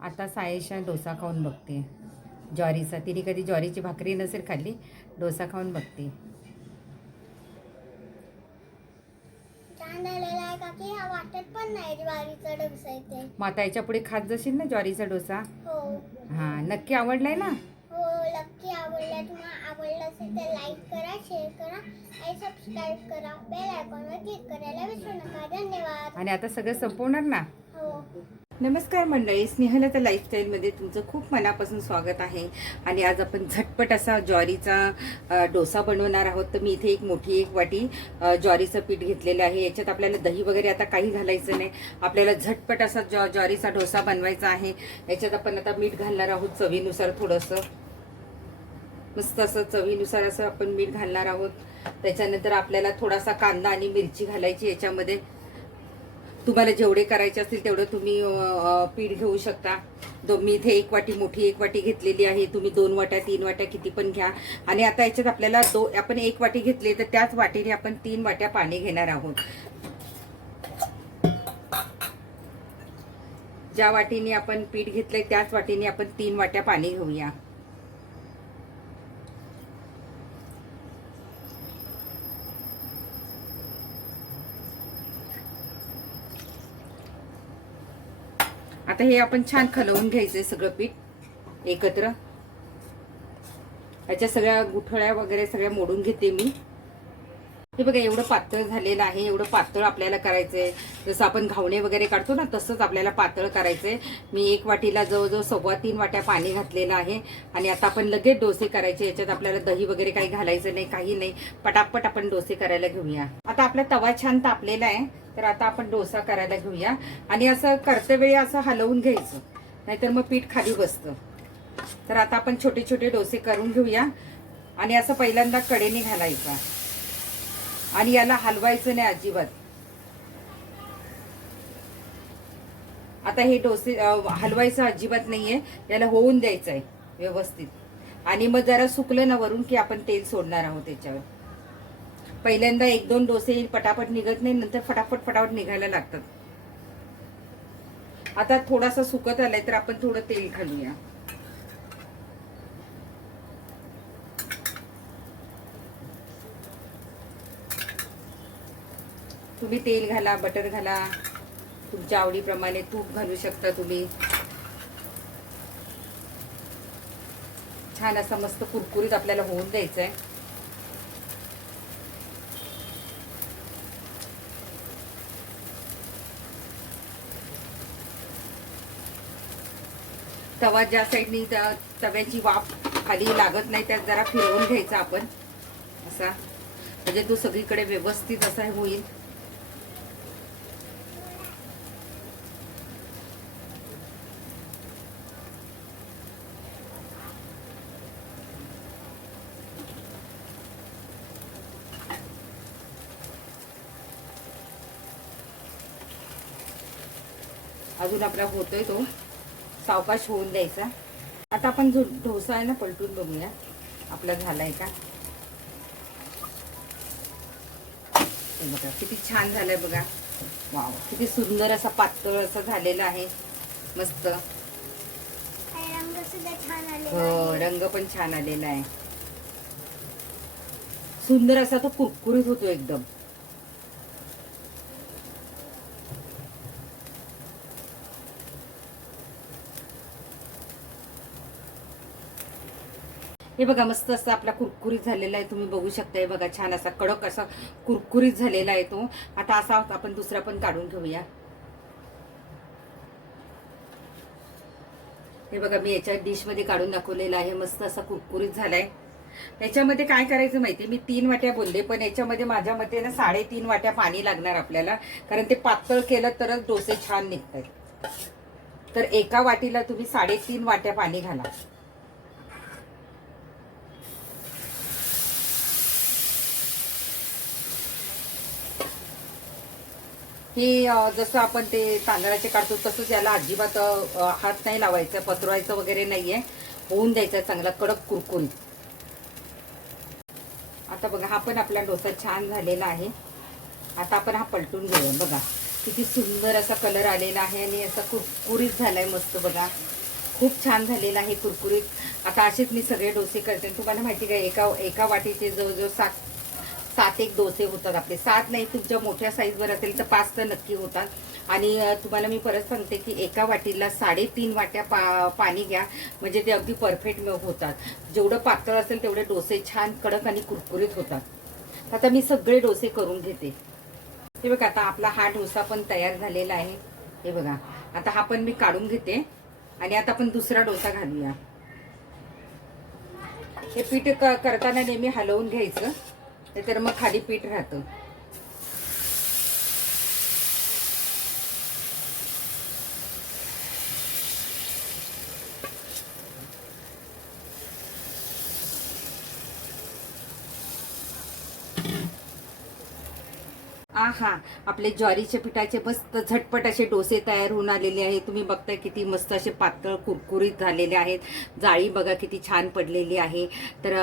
आता सायशा डोसा खाऊन बघते. ज्वारीचा तिने कधी ज्वारीची भाकरी नसेल खाल्ली डोसा खाऊन बघते. मग आता याच्यापुढे खात जाशील ना ज्वारीचा डोसा? हो. हां नक्की आवडलाय ना? हो नक्की आवडला तुम्हाला आवडलं असेल तर लाईक करा शेअर करा आणि सबस्क्राईब करा. बेल आयकॉनवर क्लिक करायला विसरू नका. धन्यवाद. आणि आता सगळं संपवणार ना? नमस्कार मंडळी स्नेहलता लाईफस्टाईलमध्ये तुमचं खूप मनापासून स्वागत आहे. आणि आज आपण झटपट असा ज्वारीचा डोसा बनवणार आहोत. तर मी इथे एक मोठी एक वाटी ज्वारीचं पीठ घेतलेलं आहे. याच्यात आपल्याला दही वगैरे आता काही घालायचं नाही. आपल्याला झटपट असा ज्वा ज्वारीचा डोसा बनवायचा आहे. याच्यात आपण आता मीठ घालणार आहोत चवीनुसार थोडंसं. मस्त असं चवीनुसार असं आपण मीठ घालणार आहोत. त्याच्यानंतर आपल्याला थोडासा कांदा आणि मिरची घालायची याच्यामध्ये. तुम्हाला जेवढे करायचे असतील तेवढं तुम्ही पीठ घेऊ शकता. दो मी इथे एक वाटी मोठी एक वाटी घेतलेली आहे. तुम्ही दोन वाट्या तीन वाट्या किती पण घ्या. आणि आता याच्यात आपल्याला दो आपण एक वाटी घेतली तर त्याच वाटीने आपण तीन वाट्या पाणी घेणार आहोत. ज्या वाटीने आपण पीठ घेतलंय त्याच वाटीने आपण तीन वाट्या पाणी घेऊया. आता हे आपण छान खलवून घ्यायचंय सगळं पीठ एकत्र. याच्या सगळ्या गुठळ्या वगैरे सगळ्या मोडून घेते मी. हे बघा एवढं पातळ झालेलं आहे एवढं पातळ आपल्याला करायचंय. जसं आपण घावणे वगैरे काढतो ना तसंच आपल्याला पातळ करायचंय. मी एक वाटीला जवळजवळ सव्वा तीन वाट्या पाणी घातलेलं आहे. आणि आता आपण लगेच डोसे करायचे याच्यात आपल्याला दही वगैरे काही घालायचं नाही काही नाही. पटापट आपण डोसे करायला घेऊया. आता आपला तवा छान तापलेला आहे. तर आता आपण डोसा करायला घेऊया. आणि असं कर्तवेळी असं हलवून घ्यायचं. नाहीतर मग पीठ खाली बसतं. तर आता आपण छोटे छोटे डोसे करून घेऊया. आणि असं पहिल्यांदा कडेने घालायचा. आणि याला हलवायचं नाही अजिबात. आता हे डोसे हलवायचं अजिबात नाहीये. याला होऊन द्यायचं आहे व्यवस्थित. आणि मग जरा सुकलं ना वरून की आपण तेल सोडणार आहोत त्याच्यावर. पहिल्यांदा एक दोन डोसे पटापट निघत नाही नंतर फटाफट फटाफट निघायला लागतात. आता थोडासा सुकत आलाय तर आपण थोडं तेल घालूया. तुम्ही तेल घाला बटर घाला. तुमच्या आवडीप्रमाणे तूप घालू शकता तुम्ही. छान असा मस्त कुरकुरीत आपल्याला होऊन द्यायचं आहे तवा ज्या साईडनी त्या तव्याची वाफ खाली लागत नाही त्यात जरा फिरवून घ्यायचा आपण. असा. म्हणजे तो सगळीकडे व्यवस्थित असा होईल. अजून आपला होतोय तो. सावकाश होऊन द्यायचा. आता आपण जो डोसा आहे ना पलटून बघूया. आपला झालाय का? हे बघा किती छान झालंय बघा. वाव किती सुंदर असा पातळ असा झालेला आहे. मस्त. रंग हो रंग पण छान आलेला आहे. सुंदर असा तो कुरकुरीत होतो एकदम. हे बघा मस्त असा आपला कुरकुरीत झालेला आहे तुम्ही बघू शकता हे बघा छान असा कडक असा कुरकुरीत झालेला आहे तो. आता असा आपण दुसरा पण काढून घेऊया. हे बघा मी याच्या डिशमध्ये काढून दाखवलेला आहे. मस्त असा कुरकुरीत झालाय. याच्यामध्ये काय करायचं माहिती मी तीन वाट्या बोलले पण याच्यामध्ये माझ्या मते ना साडेतीन वाट्या पाणी लागणार आपल्याला. कारण ते पातळ केलं तरच डोसे छान निघतात तर एका वाटीला तुम्ही साडेतीन वाट्या पाणी घाला. हे जसं आपण ते तांदळाचे काढतो तसंच याला अजिबात हात नाही लावायचा पसरवायचं वगैरे नाहीये. होऊन द्यायचा चांगला कडक कुरकुरीत. आता बघा हा पण आपला डोसा छान झालेला आहे. आता आपण हा पलटून घेऊया. बघा किती सुंदर असा कलर आलेला आहे आणि असा कुरकुरीत झालाय मस्त बघा. खूप छान झालेला आहे कुरकुरीत. आता असेच मी सगळे डोसे करते. तुम्हाला माहिती का एका एका वाटीचे जवळजवळ सात सात एक डोसे होतात आपले. सात नाही तुमच्या मोठ्या साईजवर असेल तर पाच तर नक्की होतात. आणि तुम्हाला मी परत सांगते की एका वाटीला साडेतीन वाट्या पा पाणी घ्या. म्हणजे ते अगदी परफेक्ट होतात. जेवढं पातळ असेल तेवढे डोसे छान कडक आणि कुरकुरीत होतात. आता मी सगळे डोसे करून घेते. हे बघा आता आपला हा डोसा पण तयार झालेला आहे. हे बघा आता हा पण मी काढून घेते. आणि आता आपण दुसरा डोसा घालूया. हे पीठ क- करताना नेहमी हलवून घ्यायचं. तर मग खाली पीठ राहतं आहा आपले ज्वारीच्या पिठाचे मस्त झटपट असे डोसे तयार होऊन आलेले आहेत. तुम्ही बघताय किती मस्त असे पातळ कुरकुरीत झालेले आहेत. जाळी बघा किती छान पडलेली आहे. तर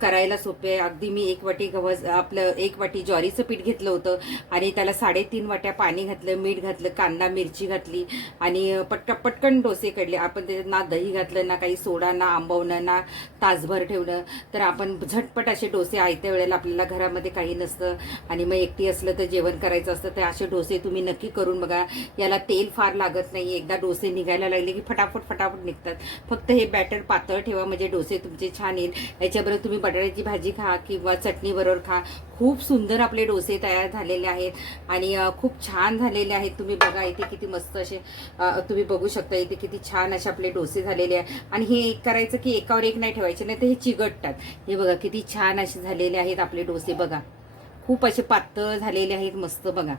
करायला सोपे आहे. अगदी मी एक वाटी गव्हा आपलं एक वाटी ज्वारीचं पीठ घेतलं होतं आणि त्याला साडेतीन वाट्या पाणी घातलं मीठ घातलं कांदा मिरची घातली आणि पटक पटकन डोसे काढले आपण त्याच्यात ना दही घातलं ना काही सोडा ना आंबवणं ना तासभर ठेवलं. तर आपण झटपट असे डोसे आयत्या वेळेला आपल्याला घरामध्ये काही नसतं आणि मग एकटी असलं तर जेवण करायचं असतं तर असे डोसे तुम्ही नक्की करून बघा. याला तेल फार लागत नाही. एकदा डोसे निघायला लागले की फटाफट फटाफट निघतात. फक्त हे बॅटर पातळ ठेवा म्हणजे डोसे तुमचे छान येईल. याच्याबरोबर तुम्ही बटाट्याची भाजी खा किंवा चटणीबरोबर खा. खूप सुंदर आपले डोसे तयार झालेले आहेत आणि खूप छान झालेले आहेत. तुम्ही बघा इथे किती मस्त असे तुम्ही बघू शकता इथे किती छान असे आपले डोसे झालेले आहे आणि हे एक करायचं की एकावर एक नाही ठेवायचे नाही तर हे चिगटतात. हे बघा किती छान असे झालेले आहेत आपले डोसे. बघा. खूप असे पातळ झालेले आहेत मस्त बघा.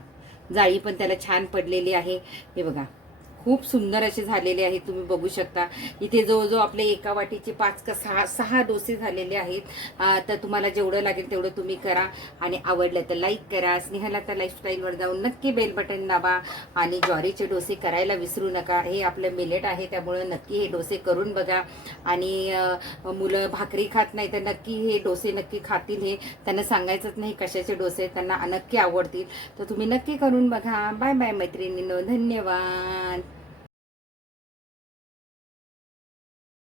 जाळी पण त्याला छान पडलेली आहे. हे बघा. खूप सुंदर असे झालेले आहेत तुम्ही बघू शकता. इथे जवळजवळ आपले एका वाटीचे पाच का सहा सहा डोसे झालेले आहेत. तर तुम्हाला जेवढं लागेल तेवढं तुम्ही करा आणि आवडलं तर लाईक करा. स्नेहाला तर लाईफस्टाईलवर जाऊन नक्की बेल बटन दाबा आणि ज्वारीचे डोसे करायला विसरू नका. हे आपलं मिलेट आहे त्यामुळं नक्की हे डोसे करून बघा. आणि मुलं भाकरी खात नाही तर नक्की हे डोसे नक्की खातील हे. त्यांना सांगायचंच नाही कशाचे डोसे त्यांना नक्की आवडतील. तर तुम्ही नक्की करून बघा. बाय बाय मैत्रिणींनो. धन्यवाद.